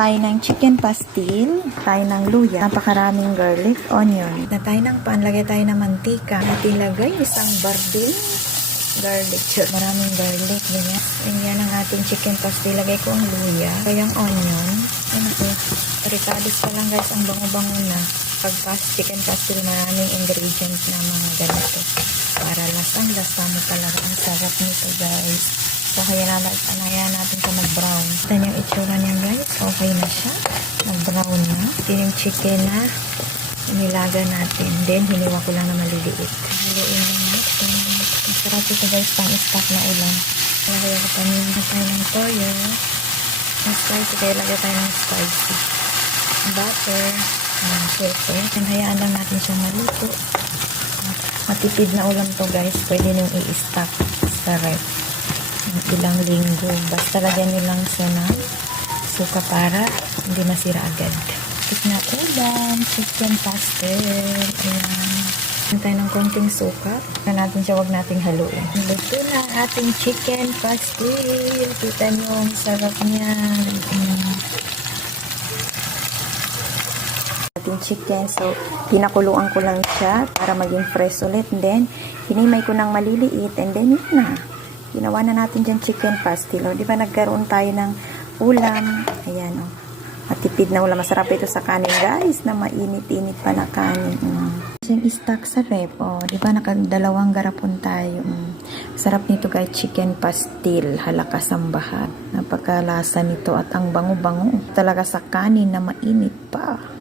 tayo ng chicken pastil, tayo ng luya, napakaraming garlic, onion. Na tayo ng pan, lagay tayo ng mantika. At ilagay isang barding garlic. Maraming garlic, ganyan. And yan ang ating chicken pastil. Lagay ko ang luya, kayang onion. Yan ako. Ricados pa lang guys, ang bango-bango na. Chicken pastil, maraming ingredients na mga ganito. Para lasang-lasa mo talaga. Ang sarap nito guys. So, kaya natin siya mag-brown. Ito yung itsura niya guys. Okay na siya. Mag-brown na. Ito yung chicken na nilaga natin. Then, hiniwa ko lang na maliliit. Haluin lang natin. Masarap ito guys, pang-stock na ulam. Lagay ako panin tayo ng toyo. Ang spicy, kaya lagay tayo ng spicy. Butter. Pepper. And hayaan lang natin siya maluto. Matipid na ulam to guys. Pwede nyung i-stock sa ref. Ilang linggo. Basta lagyan nyo lang siya ng suka para hindi masira agad. Tik na ulam. Chicken pastel. Ayan. Tayo ng konting suka. Kaya natin siya, wag nating haluin. Luto na ating chicken pastel. Kita nyo ang sarap niya. Ating chicken. So, pinakuluan ko lang siya para maging fresh ulit. And then, hinimay ko ng maliliit. And then, yun na. Ginawa na natin dyan chicken pastel. O, di ba nagkaroon tayo ng ulam? Ayan, o. Matipid na ulam. Masarap ito sa kanin, guys, na mainit-init pa na kanin. Yung stock sa rep, o. Di ba nakadalawang garapon tayo. Sarap nito, guys, chicken pastel. Halakasambahan. Napakalasa nito at ang bango-bango talaga sa kanin na mainit pa.